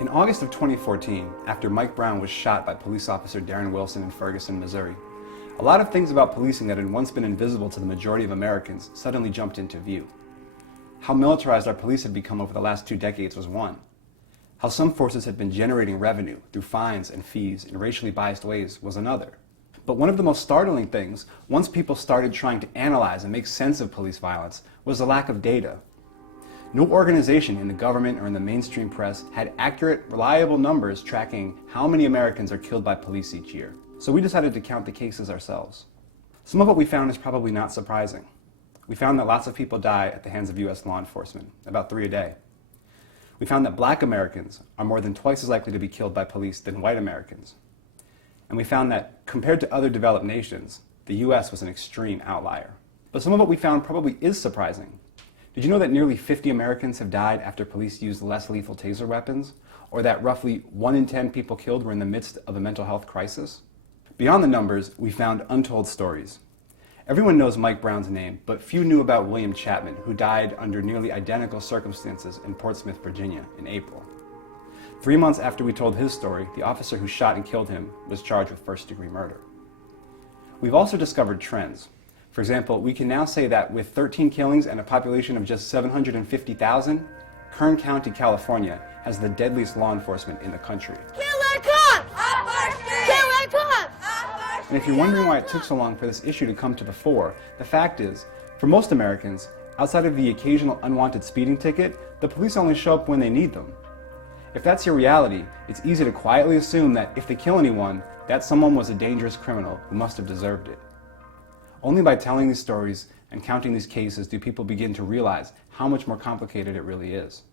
In August of 2014, after Mike Brown was shot by police officer Darren Wilson in Ferguson, Missouri, a lot of things about policing that had once been invisible to the majority of Americans suddenly jumped into view. How militarized our police had become over the last 2 decades was one. How some forces had been generating revenue through fines and fees in racially biased ways was another. But one of the most startling things, once people started trying to analyze and make sense of police violence, was the lack of data. No organization in the government or in the mainstream press had accurate, reliable numbers tracking how many Americans are killed by police each year. So we decided to count the cases ourselves. Some of what we found is probably not surprising. We found that lots of people die at the hands of U.S. law enforcement, about 3 a day. We found that black Americans are more than twice as likely to be killed by police than white Americans. And we found that, compared to other developed nations, the U.S. was an extreme outlier. But some of what we found probably is surprising. Did you know that nearly 50 Americans have died after police used less lethal taser weapons? Or that roughly 1 in 10 people killed were in the midst of a mental health crisis? Beyond the numbers, we found untold stories. Everyone knows Mike Brown's name, but few knew about William Chapman, who died under nearly identical circumstances in Portsmouth, Virginia, in April. 3 months after we told his story, the officer who shot and killed him was charged with first-degree murder. We've also discovered trends. For example, we can now say that with 13 killings and a population of just 750,000, Kern County, California has the deadliest law enforcement in the country. Killer cops! Killer cops! And if you're wondering why it took so long for this issue to come to the fore, the fact is, for most Americans, outside of the occasional unwanted speeding ticket, the police only show up when they need them. If that's your reality, it's easy to quietly assume that if they kill anyone, that someone was a dangerous criminal who must have deserved it. Only by telling these stories and counting these cases do people begin to realize how much more complicated it really is.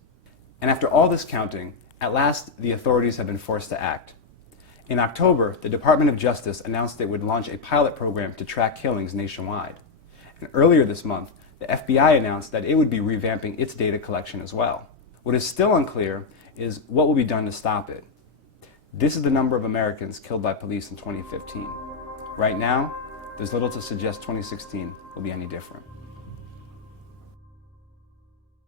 And after all this counting, at last the authorities have been forced to act. In October, the Department of Justice announced it would launch a pilot program to track killings nationwide. And earlier this month, the FBI announced that it would be revamping its data collection as well. What is still unclear is what will be done to stop it. This is the number of Americans killed by police in 2015. Right now, there's little to suggest 2016 will be any different.